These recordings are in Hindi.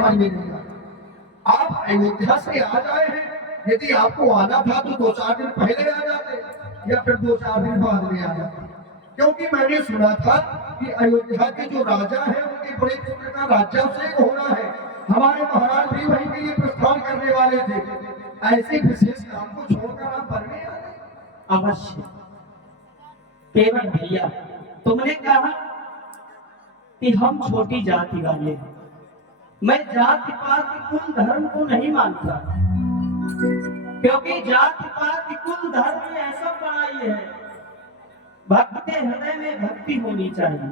समझ में नहीं आता। आप अयोध्या से आ जाए हैं, यदि आपको आना था तो 2-4 दिन पहले आ जाते या फिर 2-4 दिन बाद में आ जाते, क्योंकि मैंने सुना था कि अयोध्या के जो राजा है उनके बड़े पुत्र का राज्याभिषेक होना है। हमारे महाराज भी वहीं के लिए प्रस्थान करने वाले थे। ऐसे विशेष काम को छोड़कर आप बनने आ गए। अवश्य केवल भैया, तुमने कहा कि हम छोटी जाति वाले हैं। मैं जाति पाति कुल धर्म को नहीं मानता, क्योंकि जाति पाति कुल धर्म में ऐसा पढ़ाई है, भक्त के हृदय में भक्ति होनी चाहिए।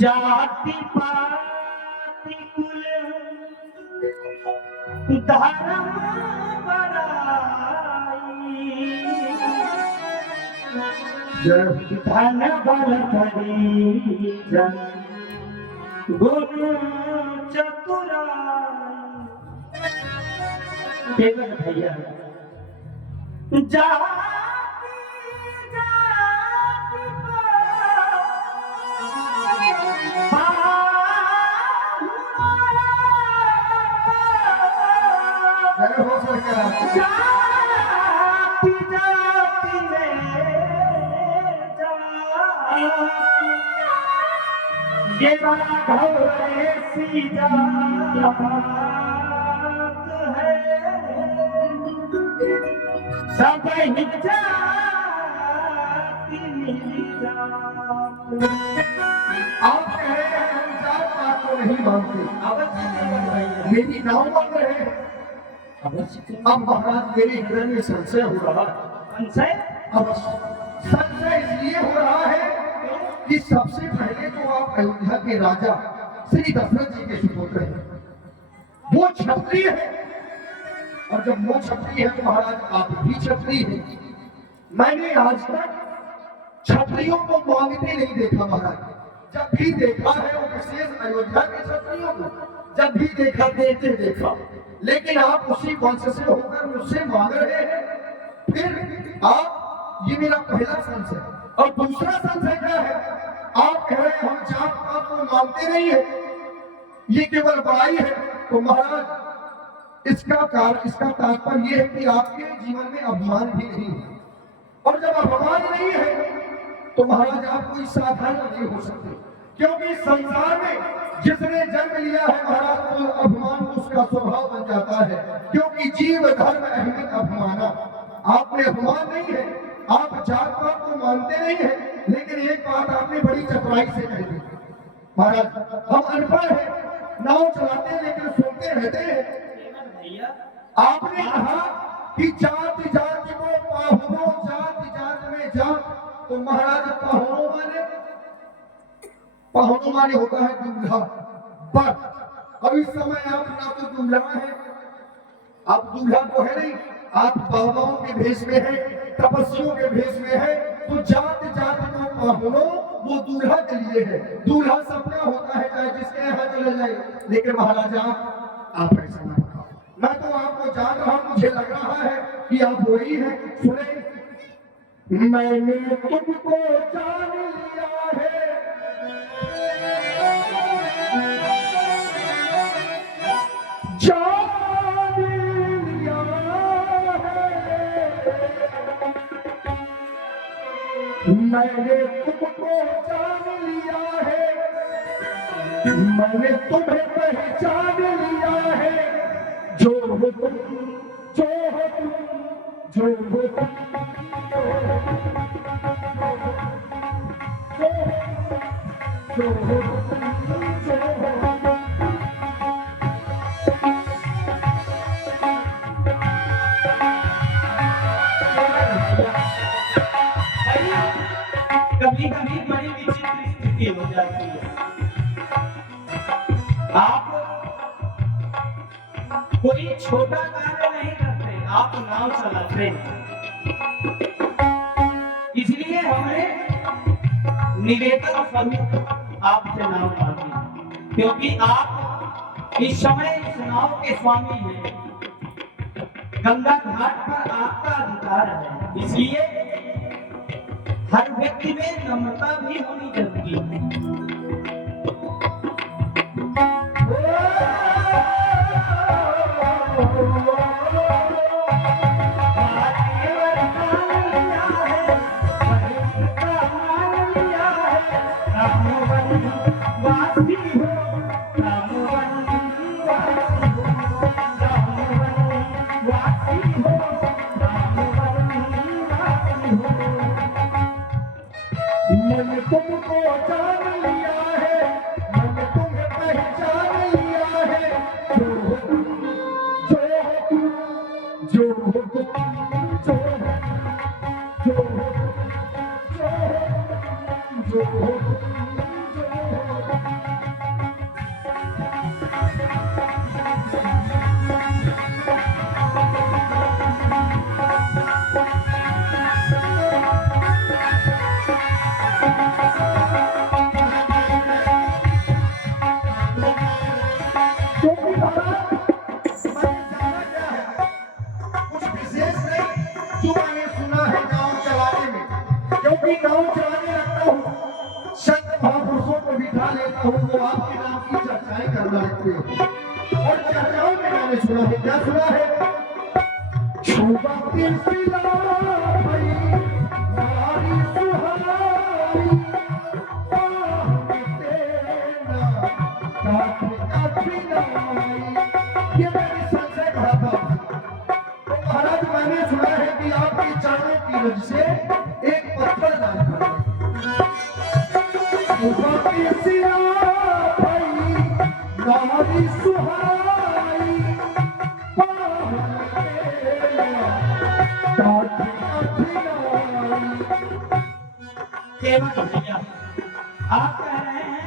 जाति पाति कुल धर्म धन बल धरी जन गुरु चतुराई। केवल भैया, जाति जाति जय हो सरकार। जाति जाति में ये राघव ऐसी जात है, सब ही जाति मेरी जात। आप कह रहे हैं हम जात पात को नहीं मानते, अवश्य मेरी नाम मांग रहे हैं। अवश्य अब महाराज मेरे हृदय में संशय हो रहा है। संशय अवश्य संशय इसलिए हो रहा है कि सबसे पहले तो आप अयोध्या के राजा श्री दशरथ जी के सुपुत्र हैं, वो क्षत्रिय है, और जब वो क्षत्रिय है तो महाराज आप भी क्षत्रिय हैं। मैंने आज तक क्षत्रियों को मांगते नहीं देखा महाराज, जब भी देखा है वो विशेष अयोध्या के क्षत्रियों को, जब भी देखा देते देखा, लेकिन आप उसी वंश से होकर मुझसे मांग रहे हैं। फिर आप, ये मेरा पहला संशय। और दूसरा संशय क्या है, आप कह रहे हैं हम जात पात को मानते नहीं है, ये केवल बड़ाई है। तो महाराज इसका तात्पर्य ये है कि आपके जीवन में अभिमान भी नहीं है, और जब अभिमान नहीं है तो महाराज आप कोई साधारण नहीं हो सकते, क्योंकि संसार में जिसने जन्म लिया है महाराज तो अभिमान उसका स्वभाव बन जाता है, क्योंकि जीव धर्म अहमित अभिमाना। आप में अभिमान नहीं है, आप जात पात को मानते नहीं है, लेकिन एक बात आपने बड़ी चतुराई से कह दी महाराज, हम अनपढ़ हैं, नाव चलाते हैं लेकिन सुनते रहते हैं। आपने कहा कि जाति जाति को पाहुनो, जाति जाति में जात, तो महाराज पाहुनो माने होता है दूल्हा। पर अब इस समय आप ना तो दूल्हा है, आप दूल्हा तो है नहीं, आप बाबाओं के भेष में है, तपस्वियों के भेष में है, तो जात जात को पाहुनो वो दूल्हा के लिए है। दूल्हा सबका होता है, चाहे जिसके यहाँ चले जाए, लेकिन महाराजा आप ऐसा ना बताओ। मैं तो आपको जान रहा हूं, मुझे लग रहा है कि आप वही है। सुने, मैंने तुमको जान लिया है, जान लिया है, मैंने तुमको जान लिया है, मैंने तुम्हें पहचान लिया है, जो हो तुम, जो हो तुम, जो हो तुम, जो हो कभी कभी बड़ी विचित्र स्थिति हो जाती है। आप कोई छोटा कार्य नहीं करते, आप नाव चलाते हैं। इसलिए हमने निवेदन स्वरूप आपसे नाव मांगी, क्योंकि आप इस समय इस नाव के स्वामी हैं। गंगा घाट पर आपका अधिकार है, इसलिए हर व्यक्ति में नम्रता भी होनी जरूरी है। क्योंकि महाराज मैंने जाना क्या है, कुछ विशेष नहीं जो मैंने सुना है नाव चलाने में, क्योंकि नाव चलाने लगता हूँ संत महापुरुषों को बिठा लेता हूँ, वो आपके नाम की चर्चाएं करना लगते हो। और चर्चाओं में मैंने सुना है, क्या सुना है, छुपा के सिला भाई नारी सुहाई, ये मैंने संशय कहा था। तो महाराज मैंने सुना है कि आपके चारों की रज से एक पत्थर दान करा, नारी सुहाई केवट भैया, आप कह रहे हैं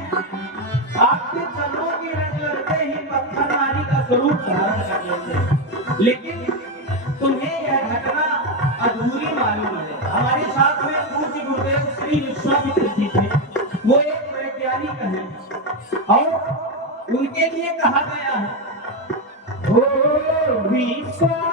आपके चरणों की रंग लगते ही पत्थर नारी का स्वरूप धारण कर लेते हैं, लेकिन तुम्हें यह घटना अधूरी मालूम है। हमारे साथ में पूज्य गुरुदेव श्री विश्वामित्र जी थे, वो एक वैज्ञानिक हैं और उनके लिए कहा गया है, ओ विश्वामित्र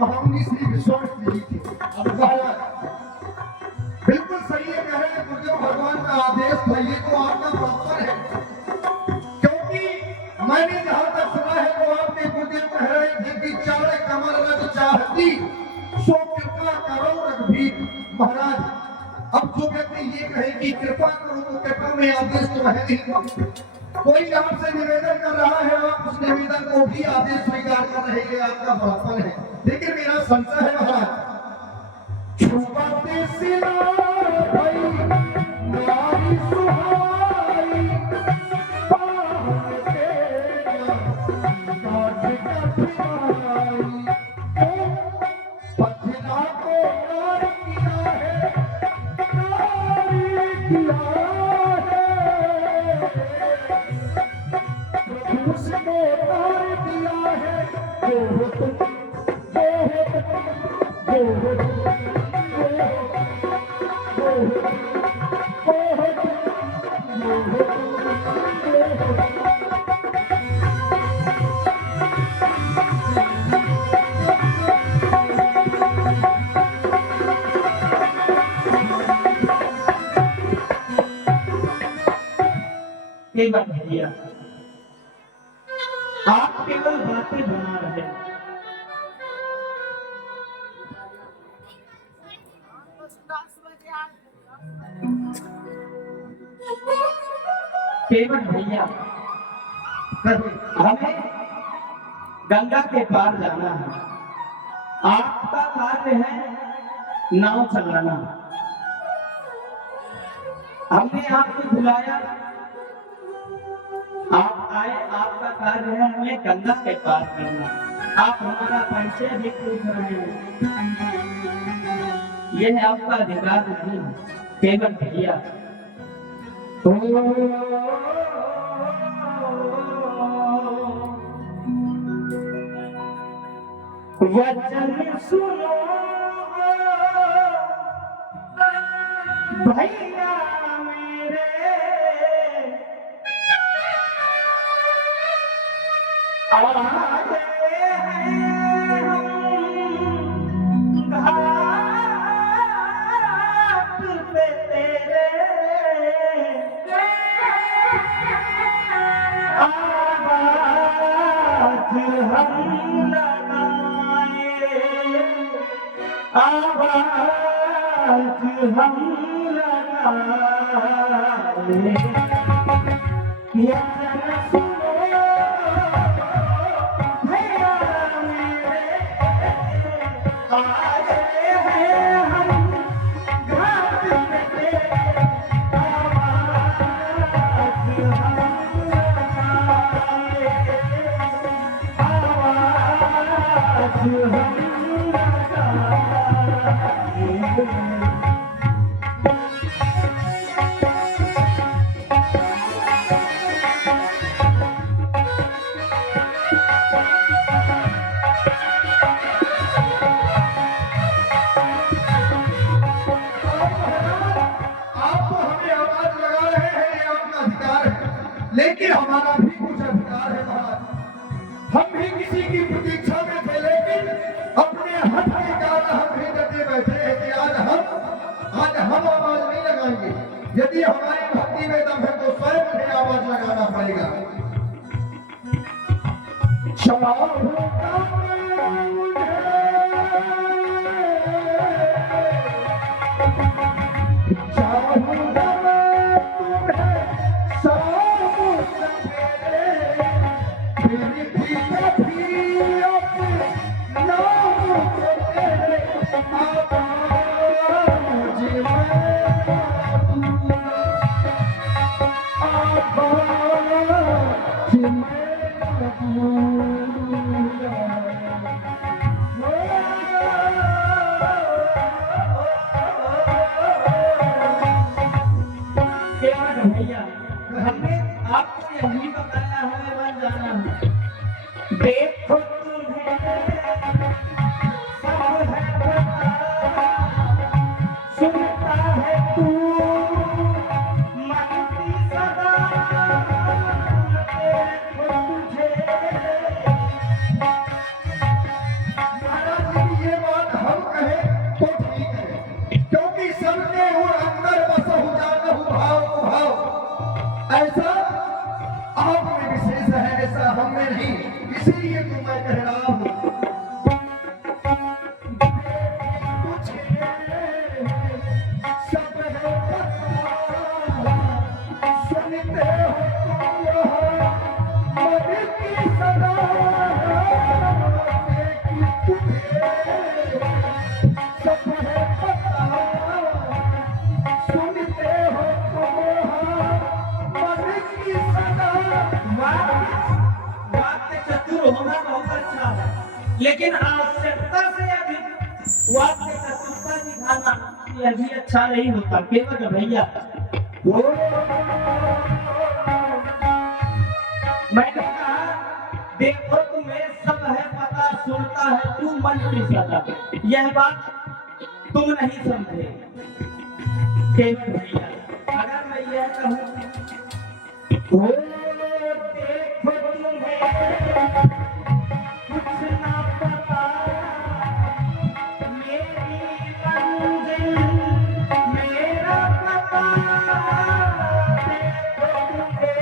महामुनि श्री विश्वामित्र जी थे। अब बिल्कुल सही है, कह रहे हैं गुरुदेव भगवान का आदेश था, ये तो आपका प्रॉपर है, क्योंकि मैंने जहां तक सुना है तो आपके गुरुदेव कह रहे थे कि चारे कमर रज चाहती सो कृपा करो रघुवीर। महाराज अब जो व्यक्ति ये कहे कि कृपा करो तो कृपा में आदेश तो है नहीं, कोई आपसे निवेदन कर रहा है, आप उस निवेदन को भी आदेश स्वीकार कर रहे हैं, आपका बड़प्पन है। लेकिन मेरा संशय है महाराज, छुपाते सिला भाई नारी सुहाई, पथिना को नार किया है, नारी किया है, उसको नार किया है, वो तुम भैया, आप केवल बातें बना रहे, केवट भैया हमें गंगा के पार जाना है, आपका कार्य है नाव चलाना, हमने आपको बुलाया, आप आए, आपका कार्य है हमें गंगा के पार करना, आप हमारा परिचय भी पूछ रहे हैं, यह आपका अधिकार नहीं है केवल भैया। वचन सुनो भैया मेरे, आए हैं हम आवाज हम लगाए या जरा सुनो भैया मेरे आए हैं हम घाट पे तेरे आवाज हम लगाए आवाज हम आप तो हमें आवाज लगा रहे हैं, ये आपका अधिकार है, लेकिन हमारा भी कुछ अधिकार है महाराज। हम भी किसी की प्रतीक्षा में थे, लेकिन अपने हट के कारण हम भी डटे बैठे हैं कि आज हम आवाज नहीं लगाएंगे। यदि हमारी भक्ति में दम है तो स्वयं उन्हें आवाज लगाना पड़ेगा। क्षमा होगा भैया हमने आपको यही बताया हमें बन जाना है। देखो तुम्हें सब है पता, सुनता है तू मन की सदा, देखो तुझे महाराज जी की ये बात हम कहें तो ठीक है, क्योंकि सबने उन अंदर बसहु जानहु भाव भाव। ऐसा आप में विशेष है, ऐसा हम में नहीं, इसीलिए तो मैं कह रहा हूँ। सब है पता, सुनते हो तुम मन की सदा, देखी तुम्हें सब है पता, सुनते हो तुम मन की सदा। वाक्य चतुर होना बहुत अच्छा है, लेकिन आवश्यकता से अधिक वाक्य चतुरता दिखाना यह भी अच्छा नहीं होता। केवल भैया मैंने कहा देखो तुम्हें सब है पता, सुनता है तू मन की सदा, यह बात तुम नहीं समझे। केवल भैया अगर मैं यह कहूँ देखो तुम्हें कुछ ना पता, मेरी मंजिल मेरा पता, देखो तुम्हें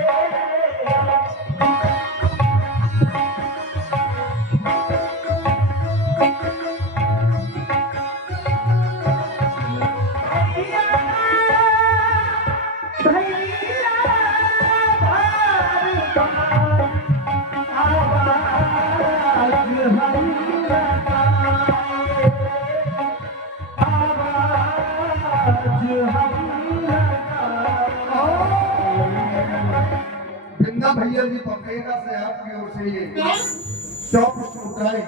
गंगा भैया जी पकड़ेगा से आपकी ओर से ये 100 पुष्प उठाए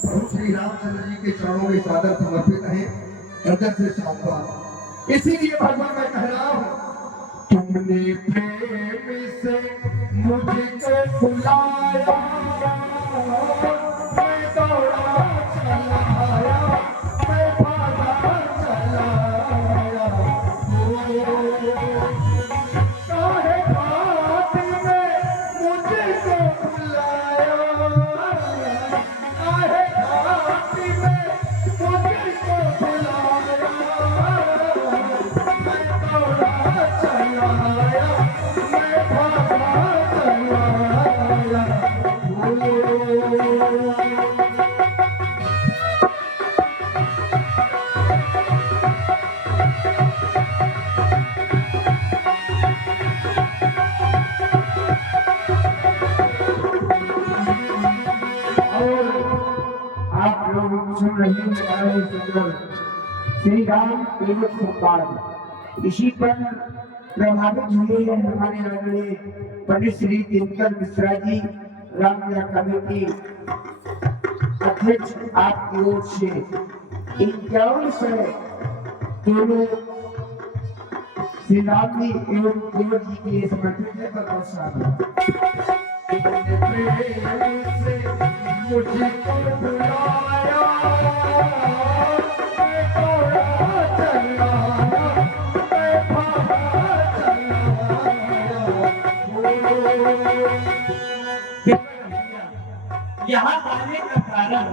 प्रभु श्री रामचंद्र जी के चरणों में सादर समर्पित हैं, हृदय से शांत। इसीलिए भगवान मैं कह रहा हूँ, तुमने प्रेम से मुझको बुलाया, मैं दौड़ा चला आया, मैं भागा चला आया। काहे बात में मुझको बुलाया, काहे बात में मुझको बुलाया, मैं दौड़ा चला आया, मैं भागा चला आया। आप लोग सुन रहे हैं हमारे सुंदर श्री राम केवल संवाद। इसी पर प्रभावित हुए हैं हमारे आदरणीय पंडित श्री दिनकर मिश्रा जी, रामलीला कमेटी अध्यक्ष आपकी ओर से 51 केवल श्री राम जी एवं केवल जी के लिए समर्पित है। बहुत सारा मुझको बुलाया यहाँ आने का कारण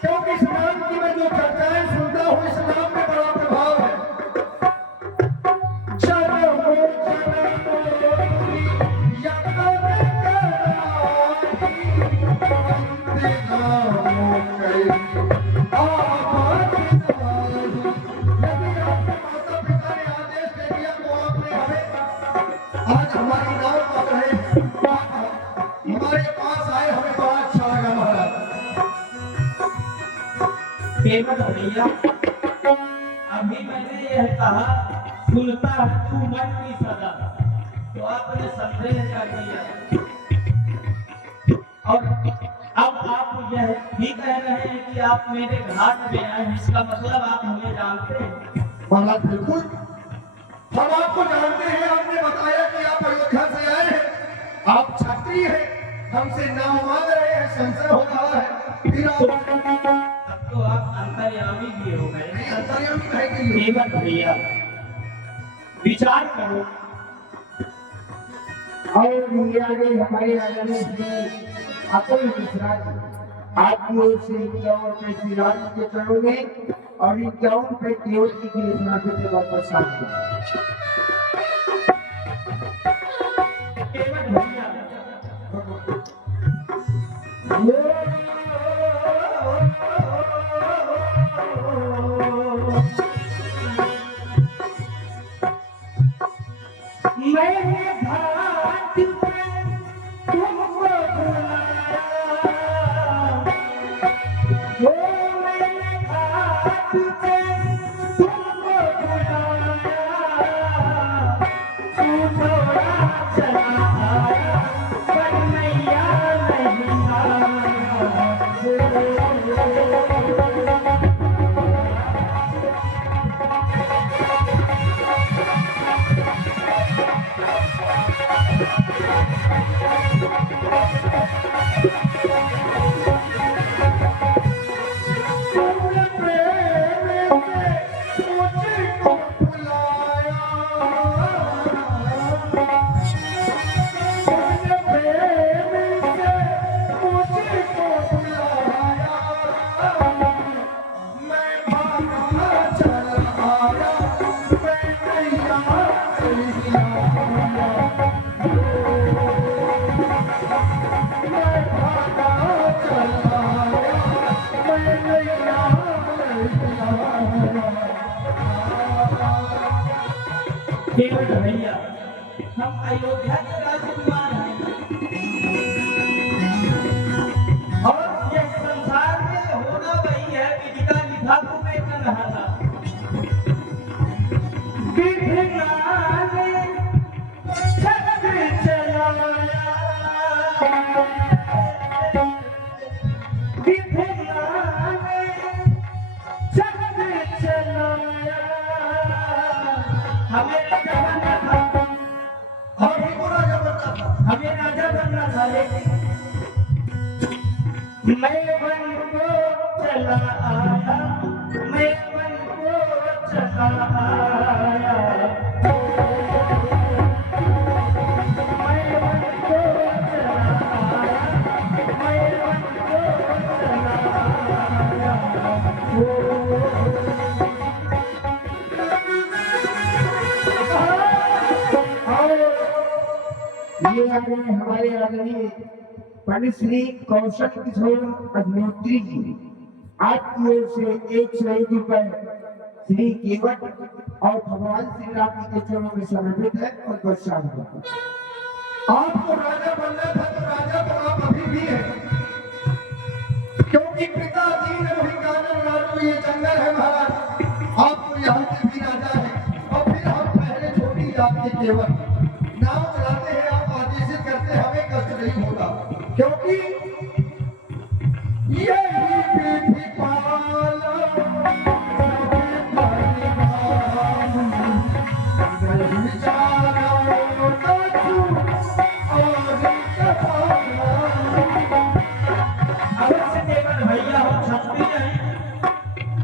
क्योंकि इस नाम की मैं जो चर्चाएं सुनता हूँ, इस नाम में बड़ा प्रभाव है। आज हमारी नाव पर है, हमारे पास आए, हमें बड़ा अच्छा लगा महाराज। केवल भैया अभी मैंने यह कहा सुनता तू मन की सदा, तो आपने संदेह कर दिया और अब आप यह भी कह रहे हैं कि आप मेरे घाट में आए हैं, इसका मतलब आप हमें जानते हैं। महाराज बिल्कुल, हम आपको जानते हैं। आपने बताया कि आप अयोध्या से आए हैं, आप क्षत्रिय हैं, हमसे नाम मांग रहे हैं, संशय हो रहा है, फिर अब तो आप अंतर्यामी भी हो गए। अंतर्यामी कहे के लिए केवल भैया विचार करो। और ये आगे हमारे आदरणीय श्री अतुल मिश्रा जी, आपकी ओर से 51 श्री राम जी के चरणों में और 51 केवल जी के लिए समर्पित है। बहुत शांति। केवल भैया मैंने घाट पे तुमको बुलाया, वो मैंने घाट पे तुमको बुलाया, तू थोड़ा चला आया पर मैया नहीं आया। केवल भैया हम अयोध्या के राजकुमार हैं और ये संसार में होना वही है कि जिसका लिखा तो मैं कर रहा था। हमें राजा बनना था, और भी को राजा बनना था। हमें राजा बनना था, लेकिन मैं वन को चला आया, मैं वन को चला आया। ये आ गए हमारे आदरणीय पंडित श्री कौशल किशोर अग्निहोत्री जी। आपकी ओर से 101 रुपए श्री केवट और भगवान श्री राम जी के चरणों में समर्पित है और बहुत शामिल। आपको राजा बनना था तो राजा तो आप अभी भी हैं, क्योंकि पिताजी ने वही गाना लाडू ये जंगल है महाराज, आप तो यहाँ के भी राजा हैं। और फिर हम पहले छोटी जात के केवल नाव चलाते हैं, आप आदेशित करते हैं, हमें कष्ट नहीं होगा, क्योंकि ये ही पीठी पाला अवश्य केवल भैया हम क्षत्रिय हैं,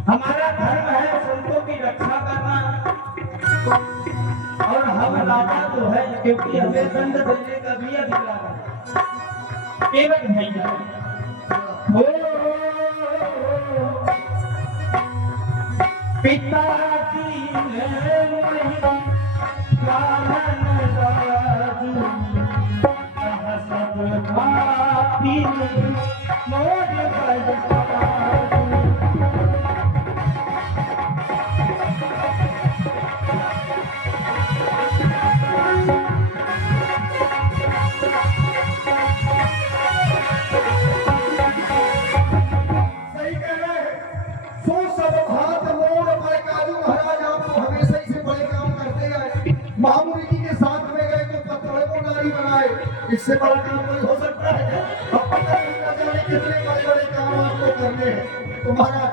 हमारा धर्म है संतों की रक्षा करना, और हम राजा तो है क्योंकि हमें दंड देने का भी अधिकार है। केवल भैया हो पिताजी ने पालन राजू कह सब भाती मोर बजताजू। सही कह रहे हैं। सो सब भात मोर बड़े काजू महाराज, आप तो हमेशा ही से बड़े काम करते आए। महामुनि जी के साथ में गए तो पत्थर को नारी बनाए, इससे बड़ा काम कोई हो सकता है? अब पता नहीं न जाने कितने बड़े बड़े काम आपको करने हैं। तो महाराज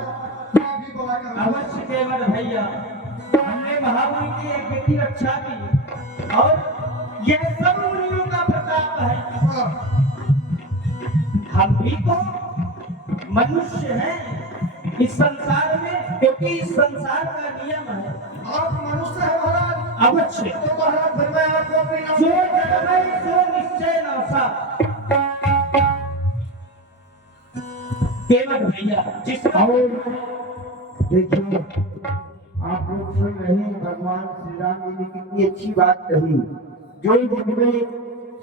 ये भी बड़ा काम है। अवश्य केवल भैया हमने महामुनि की एक बेटी रक्षा की, और यह सब मुनियों का प्रताप है। हाँ, हम भी तो मनुष्य हैं इस संसार में, क्योंकि इस संसार का नियम है। आप मनुष्य है महाराज। अवश्य तो महाराज फिर मैं आपको अपनी नाम जो जन्मे सो निश्चय नौसा। केवल भैया जिसका और देखिए आप लोग सुन रहे हैं भगवान श्री राम जी ने कितनी अच्छी बात कही। जो जन्मे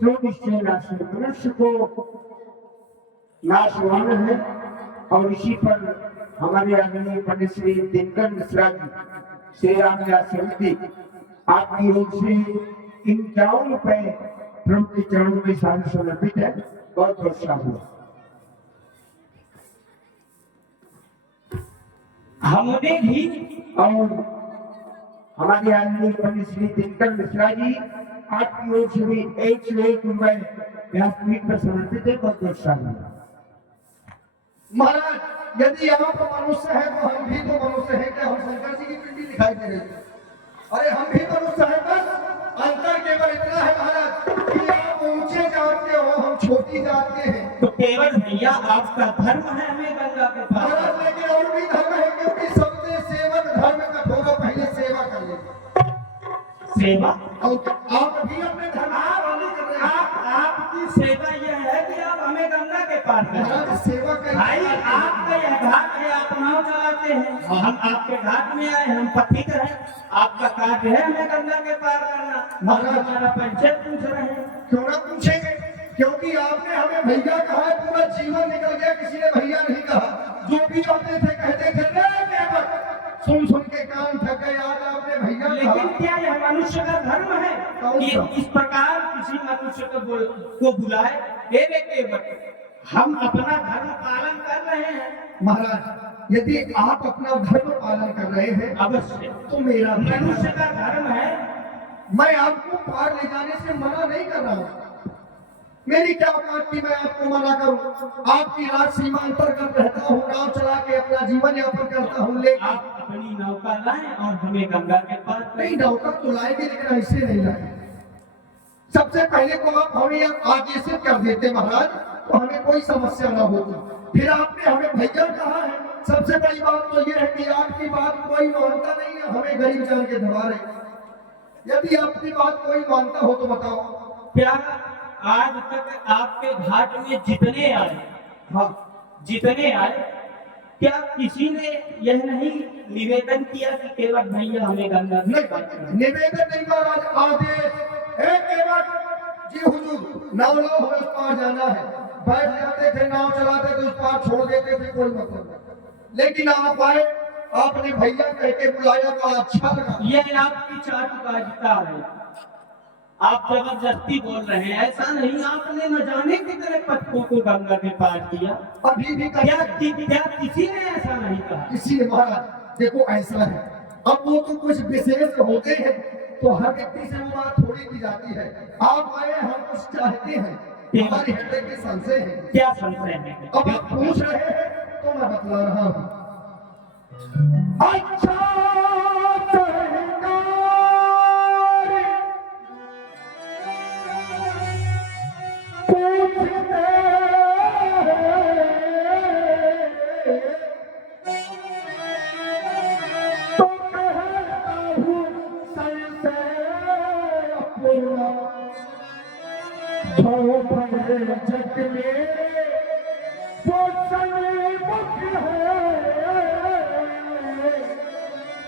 सो निश्चय नाश, मनुष्य को नाशवान है। और इसी पर हमारे आदरणीय पंडित श्री दिनकर मिश्रा जी श्री राम व्यास समिति आपकी ओर से 51 रुपए प्रभु के चरणों में सारे समर्पित है। बहुत बहुत शामिल। हमने भी और हमारे आदरणीय पंडित श्री दिनकर मिश्रा जी आपकी ओर से भी 101 रुपए व्यासपीठ पर समर्पित है। बहुत बहुत शामिल। महाराज यदि आप मनुष्य है तो हम भी तो मनुष्य है। क्या हम शंकर जी की पिंडी दिखाई दे रही है? अरे हम भी मनुष्य है, बस अंतर केवल इतना है महाराज कि आप ऊंचे जात के हो, हम छोटी जात के हैं। तो केवल भैया आपका धर्म है हमें गंगा के पास। महाराज लेकिन और भी धर्म है, क्योंकि सबसे सेवक धर्म कठोर, पहले सेवा कर ले। सेवा और आप भी अपने धर्म वाले कर रहे हैं। आपकी सेवा यह है कि आप हमें गंगा के पार करें। महाराज सेवा भाई करें। आपका यह घाट है, आप नाव चलाते हैं, हम आपके घाट में आए, हम पथिक हैं, आपका कार्य है हमें गंगा के पार करना। महाराज हमारा परिचय पूछ रहे हैं। क्यों ना पूछेंगे, क्योंकि आपने हमें भैया कहा है, पूरा जीवन निकल गया, किसी ने भैया नहीं कहा। जो भी आते थे कहते थे रे केवट, सुन सुन के कान थक गए, आज आपने भैया लेकिन कहा। क्या यह मनुष्य का धर्म है कौन कि सा? इस प्रकार किसी मनुष्य को बुलाए? हे रे केवट, हम अपना धर्म पालन कर रहे हैं। महाराज यदि आप अपना धर्म पालन कर रहे हैं अवश्य तो मेरा भी मनुष्य का धर्म है। मैं आपको पार ले जाने से मना नहीं कर रहा हूँ। मेरी क्या औकात की मैं आपको मना करूं? आपकी राज सीमा अंतर्गत रहता हूँ, नाव चला के अपना जीवन यापन करता हूँ, लेकिन आप अपनी नौका लाएं और हमें गंगा के पार करें। नहीं, नौका तो लाएंगे लेकिन ऐसे नहीं लाएंगे। सबसे पहले तो आप हमें आदेशित कर देते महाराज, तो हमें कोई समस्या ना होती। फिर आपने हमें भैया कहा है। सबसे बड़ी बात तो यह है कि आपकी बात कोई मानता नहीं है, हमें गरीब जान के दबा रहे। यदि आपकी बात कोई मानता हो तो बताओ। क्या आज तक आपके घाट में जितने आए, हाँ, जितने आए, क्या किसी ने यह नहीं निवेदन किया कि केवट भैया हमें गंगा में पार करा? निवेदन नहीं महाराज, आदेश है केवट जी हुजूर, नाव लो हमें उस पार जाना है। बैठ जाते थे, नाव चलाते थे, उस पार छोड़ देते थे, कोई मतलब नहीं। लेकिन आप आए, आपने भैया कह के बुलाया तो अच्छा लगा। यह आपकी चाटुकारिता है, आप जबरदस्ती बोल रहे हैं। ऐसा नहीं, आपने न जाने कितने पत्थरों को गंगा के पार किया। अभी भी क्या कहते क्या किसी ने ऐसा नहीं कहा? किसी ने महाराज देखो ऐसा है, अब वो तो कुछ विशेष होते हैं तो हर व्यक्ति से वो बात थोड़ी की जाती है। आप आए, हम कुछ चाहते हैं, हमारे हृदय के संशय है। क्या संशय है? अब आप पूछ रहे हैं तो मैं बतला रहा हूँ। अच्छा जग में वो सन्मुख है,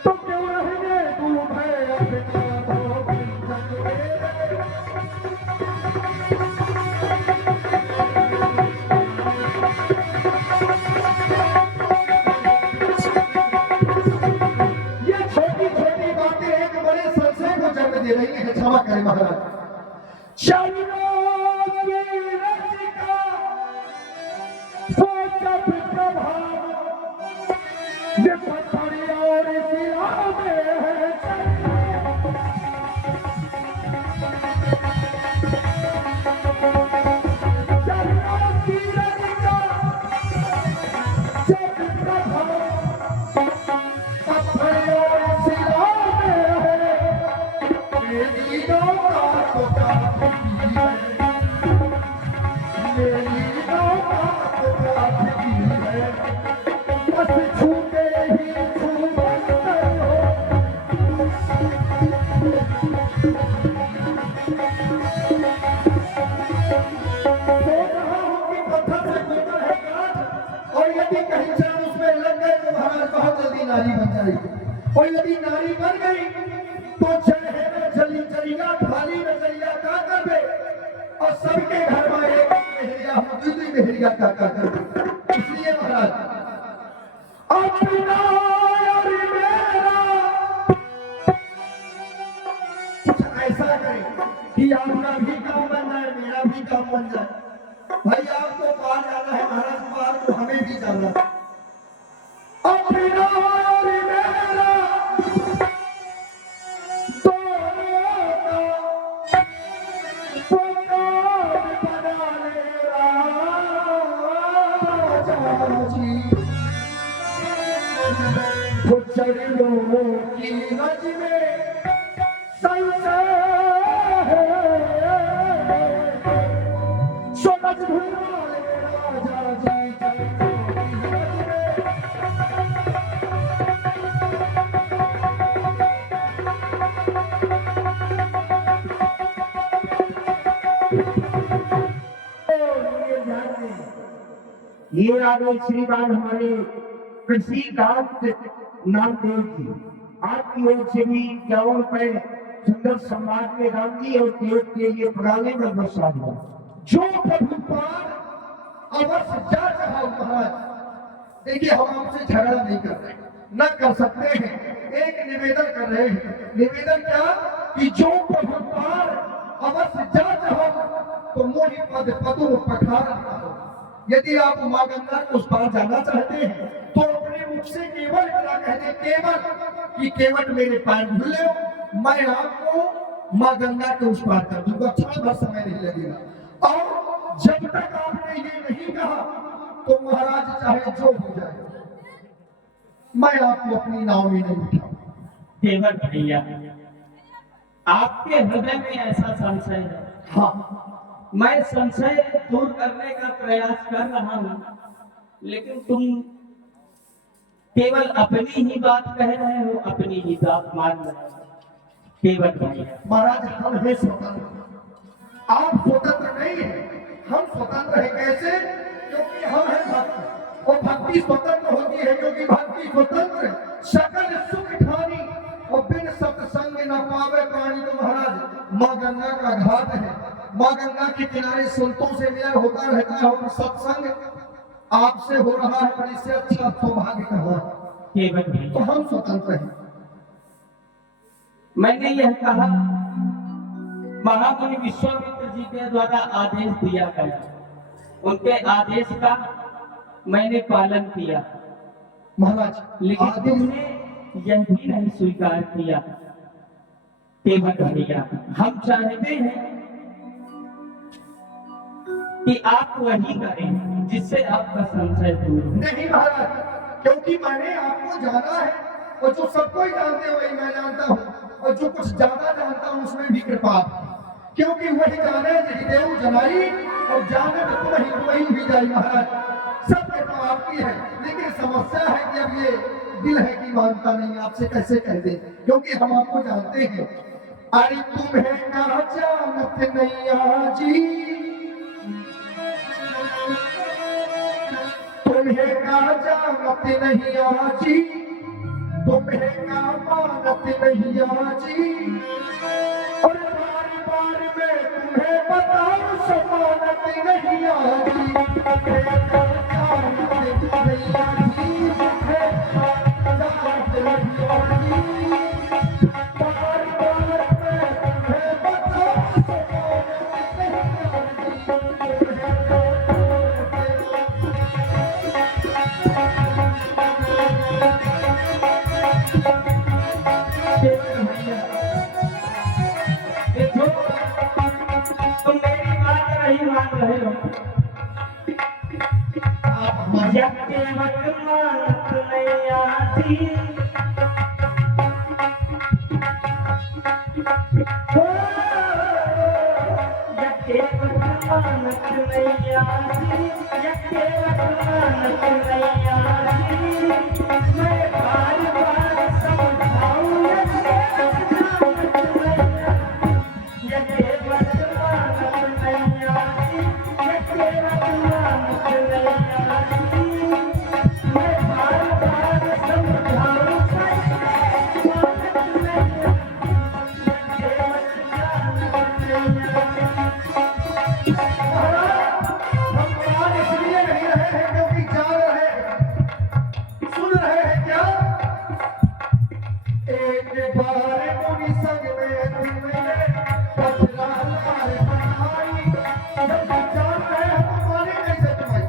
तो क्यों रहने दूं मैं अपना वो जग में। ये छोटी छोटी बातें एक बड़े संशय को जन्म दे रही है। क्षमा करें महाराज। चलो की रसिका सोचब प्रभाव, ये पत्थरी और सिरा में है। चलो की रसिका जब प्रभाव, पत्थरी और सिरा में है। मेरी नौका तो काफी है, मेरी नौका तो काफी है, बस छूटे ही छूमत हो। सोच रहा हूँ कि पत्थर से गुजर है काठ, और यदि कहीं चांद उसमें लग गए तो महाराज बहुत जल्दी नारी बन जाएगी। और यदि नारी बन गई तो चढ़े में जली जलिया, थाली में जलिया का कर दे, और सबके घर में एक मेहरिया हो, दूसरी मेहरिया का कर दे। इसलिए महाराज अपना और मेरा कुछ ऐसा करें कि आपका भी काम बन जाए, मेरा भी काम बन जाए। भाई आपको पार जाना है महाराज, पार तो हमें भी जाना है। अपना और मेरा चरणों की रज में संशय है, सोच भुला राजा जी चरणों की रज में। ये आ गए श्रीमान हमारे कृषिकांत नामदेव जी, आपकी ओर से भी 51 रुपए सुंदर सम्मान में राम जी और देव के लिए पुराने में बरसा दिया। जो प्रभु पार अवश्य जा रहा महाराज। देखिए हम आपसे झगड़ा नहीं कर रहे, न कर सकते हैं, एक निवेदन कर रहे हैं। निवेदन क्या कि जो प्रभु पार अवश्य जा रहा तो मोहि पद पदो पठार हो। यदि आप माँ गंगा के उस पार जाना चाहते हैं तो अपने मुख से केवल इतना कह दें, केवल कि केवट मेरे पैर धुले हो, मैं आपको माँ गंगा के उस पार कर दूंगा, क्षण भर समय नहीं लगेगा। और जब तक आपने ये नहीं कहा तो महाराज चाहे जो हो जाए, मैं आपको अपनी नाव में नहीं उठाऊंगा। केवट भैया, आपके हृदय में ऐसा संशय है। हाँ, मैं संशय दूर करने का प्रयास कर रहा हूँ, लेकिन तुम केवल अपनी ही बात कह रहे हो, अपनी ही बात मान रहे हो। केवल भैया महाराज हम हैं स्वतंत्र, आप स्वतंत्र नहीं है। हम स्वतंत्र है कैसे? क्योंकि हम हैं भक्त, और भक्ति स्वतंत्र होती है क्योंकि भक्ति स्वतंत्र सकल सुख ठानी, और बिन सत्संग न पावे प्राणी। तो महाराज माँ गंगा का घाट है, माँ गंगा के किनारे संतों से मिलन होता रहता है, और सत्संग आपसे हो रहा है, पर इससे अच्छा सौभाग्य कहाँ? केवल भैया तो हम स्वतंत्र हैं। मैंने यह कहा, महामुनि विश्वामित्र जी के द्वारा आदेश दिया गया, उनके आदेश का मैंने पालन किया, महाराज लेकिन आदेश तुमने यह भी नहीं स्वीकार किया। केवल भैया हम चाहते हैं कि आप वही करें जिससे आपका संशय दूर हो। नहीं महाराज, क्योंकि मैंने आपको जाना है, और जो सबको ही जानते हो वही मैं जानता हूँ, और जो कुछ ज्यादा जानता हूँ उसमें भी कृपा आपकी। क्योंकि वही जाने देव जनाई, और जाने तुम ही वही भी जाई। महाराज सब कृपा आपकी है, लेकिन समस्या है कि अब ये दिल है कि मानता नहीं, आपसे कैसे कह दे, क्योंकि हम आपको जानते हैं। अरे तुम्हें ना जानत नहीं आजी, तुम्हें ना जानत नहीं आजी, तुम्हें ना मानत नहीं आजी, और बार बार में तुम्हें बताऊं समानत नहीं आजी। तुम्हें ना जानत नहीं आजी, तुम्हें जानत नहीं आजी, बार बार में तुम्हें बताऊं समानत नहीं आजी। देखो तुम मेरी बात नहीं मान रहे हो। आप हमारे जब के वक्त मानत नहीं आती, जब के वक्त मानत नहीं आती, जब के वक्त मानत नहीं आती, मैं बार बार समझाऊं यके वक्त मानत नहीं आती, यके वक्त मानत नहीं आती, मैं बार बार समझाऊं यके वक्त मानत नहीं आती। हम मान इसलिए नहीं रहे हैं क्योंकि जान रहे हैं, सुन रहे हैं क्या? एक बार मुनि संग में तुमने पथरा लाल बनाई, जब जान रहे हैं तो माने कैसे तुम्हारी?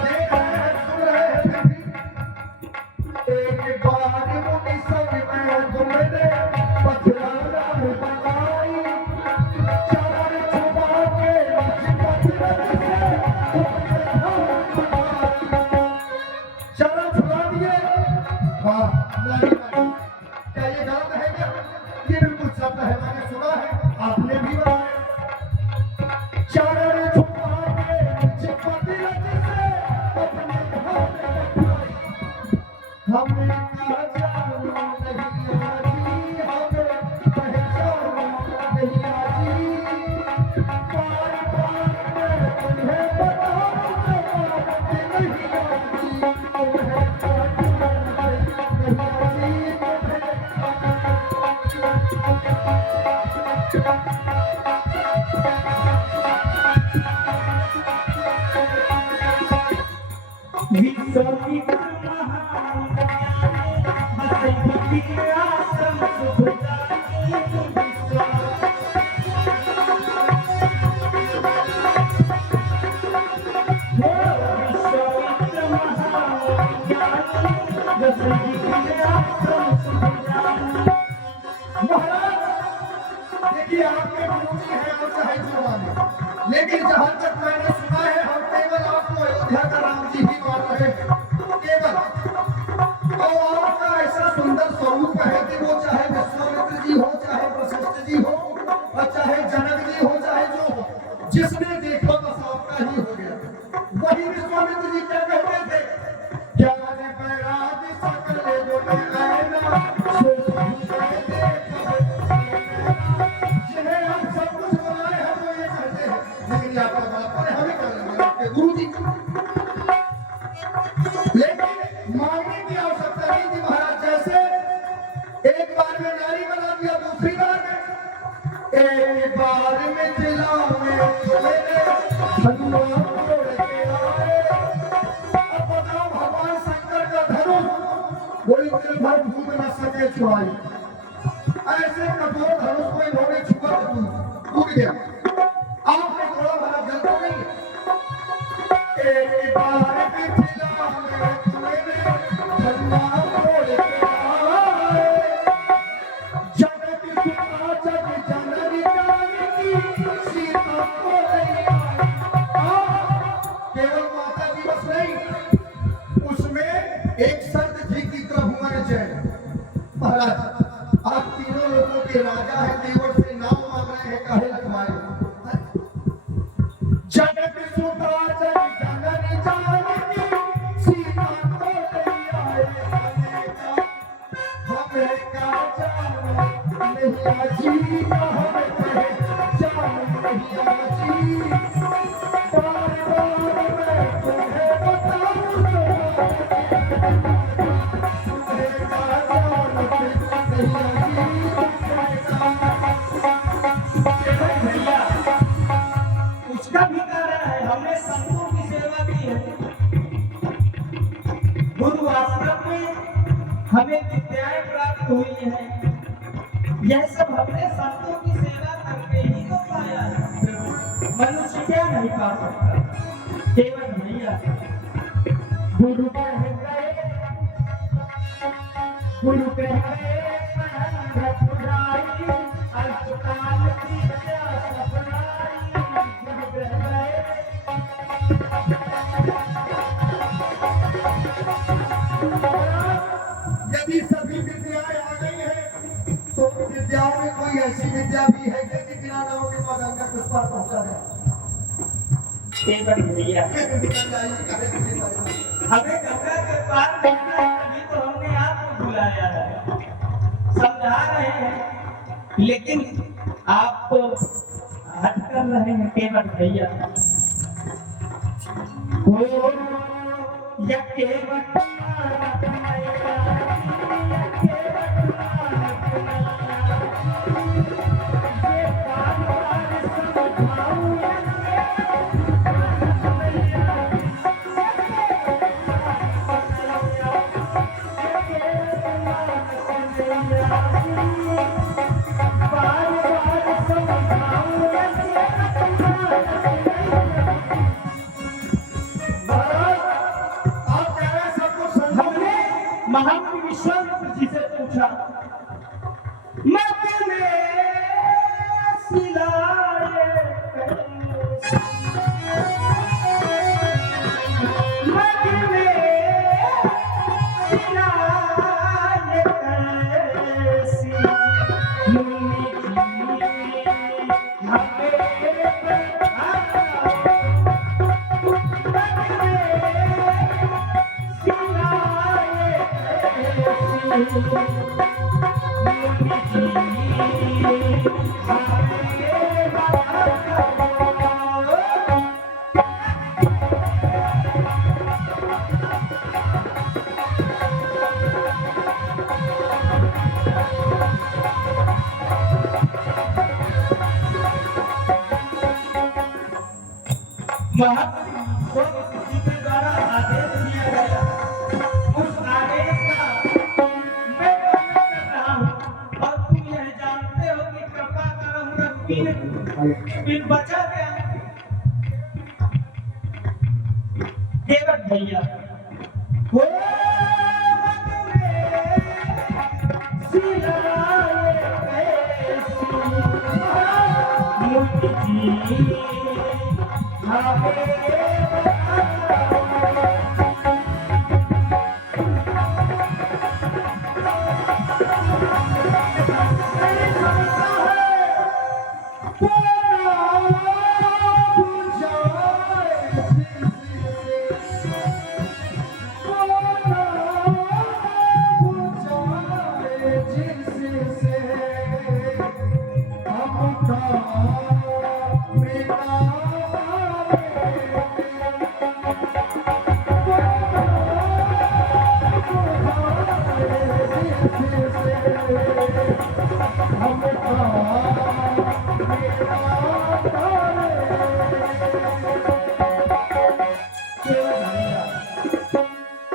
देख रहे हैं, सुन रहे हैं फिर भी। एक बार मुनि संग में तुमने पथरा लाल बनाई, चार छुपा के चरण छुड़ा दिए। वाह, नहीं बात। क्या ये गलत है क्या? ये बिल्कुल सत्य है, मैंने सुना है, आपने भी बताया। चरण छुपा के चिपटी से अपने हाथ में उठाई। हमें कहा जाना नहीं आती, हमें पहचाना नहीं आती, बार बार मैं तुम्हें बताऊं समानत नहीं आती, तुम्हें पहचाना नहीं आती, विश्वामित्र महामुनि आश्रम सुख जानी, विश्वामित्र महामुनि आश्रम सुख जानी। महाराज देखिए, आपके मुझे है और चाहे जो माने, लेकिन जहां तक मैंने सुना है हम केवल आपको अयोध्या का राम जी ही मान रहे हैं, केवल। और आपका ऐसा सुंदर स्वरूप है कि वो चाहे विश्वामित्र जी हो, चाहे वशिष्ठ जी हो, और चाहे जनक जी हो, चाहे जो हो, जिसने देखा बस आपका ही हो गया। वही विश्वामित्र जी क्या कहते थे? क्या ने पैराज सकल जो ने आना, सो कहते करके छुड़ाई। ऐसे कठोर धनुष को इन्होंने छुआ तो टूट गया। आपने थोड़ा भला जल तो नहीं? एक बार पिछला में तुम्हें धन्ना तोड़ के आए। जगत सुता जग जननी जानकी सीता को ले आए। केवल माता जी बस नहीं, उसमें एक शर्त थी कि प्रभु मन जय। महाराज आप तीनों लोगों के राजा हैं, देवर से नाम मांग रहे हैं, काहे लखवाए? जगत सुता जग जननी जानकी सीता को ले आए। हमें का जान नहीं आजी, हमें कहे जान नहीं आजी। बार बार मैं तुम्हें बताऊं तुम्हें का जान नहीं आजी। भैया उसका भी कारण है, हमने संतों की सेवा की है। गुरु आश्रम में हमें विद्याएं प्राप्त हुई है। यह सब हमने संतों की सेवा करके ही तो पाया है। मनुष्य क्या नहीं पा सकता। केवल भैया गुरु कह गए, गुरु कह गए रघुराई, अस्पताल की सपनाई। गुरु कह गए, यदि सभी विद्याएं आ गई हैं, तो विद्याओं में कोई ऐसी विद्या भी है कि बिना नाव के बाद अंका कुछ पर पहुंचा है? केवल भैया हमें गंगा के पार पहुंचना है, तभी तो हमने आपको बुलाया है। समझा रहे हैं लेकिन आप तो हट कर रहे हैं। केवल भैया ओ यकेवट महामुनि विश्वामित्र जी से पूछा, मत में सिलाए कैसे, मत में सिलाए कैसे, मुनि जी हमें महात्मा जी के द्वारा आदेश दिया गया। उस आदेश का मैं पालन कर रहा हूँ और तुम यह जानते हो कि कृपा करम रघुवीर बिन बचा गया। केवट भैया हो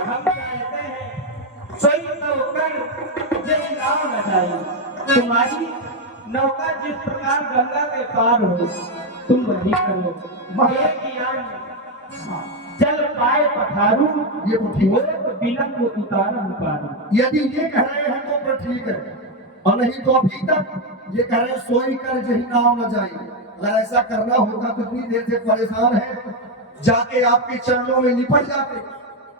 हम कहते हैं सोई तो कर जिस नौका जिस प्रकार गंगा के पार हो तुम वही करो। ये ज्ञान चल पाए पठारू, ये तो ठीक वो है। तो बिलक को उतार उतारू। यदि ये कह रहे हैं तो फिर ठीक है, और नहीं तो अभी तक ये कह रहे हैं सोई कर जही नाव न जाए। अगर ऐसा करना होता तो इतनी देर से परेशान है, जाके आपके चरणों में निपट जाते।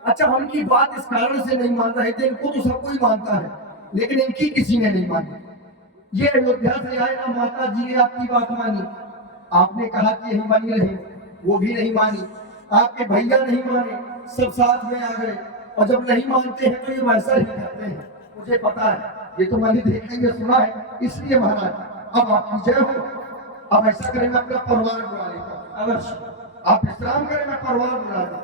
अच्छा, हम इनकी बात इस कारण से नहीं मान रहे थे, इनको तो सब कोई मानता है, लेकिन इनकी किसी ने नहीं मानी। ये अयोध्या से आए ना, माता जी ने आपकी बात मानी, आपने कहा कि यही बनी रहे, वो भी नहीं मानी। आपके भैया नहीं माने, सब साथ में आ गए, और जब नहीं मानते हैं तो ये वैसा ही करते हैं। मुझे पता है, ये तो मैंने देखा ये सुना है, इसलिए महाराज अब आपकी जय हो। अब ऐसा करें, मैं अपना परिवार बुला लेता हूँ। अवश्य आप विश्राम करें, मैं परिवार बुला लेता हूँ।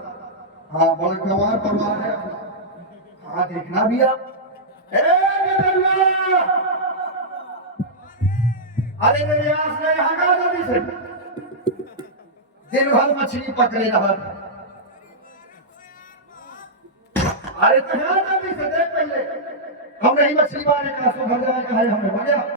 हाँ, बड़ा गंवार परिवार है अपना। हाँ, देखना भी आप। अरे मेरे यहाँ से यहाँ का जल्दी से, दिन भर मछली पकड़े रहा था। अरे तो यहाँ जल्दी से देख, पहले हम नहीं मछली मारे का, सो भर जाए, हमें बढ़िया।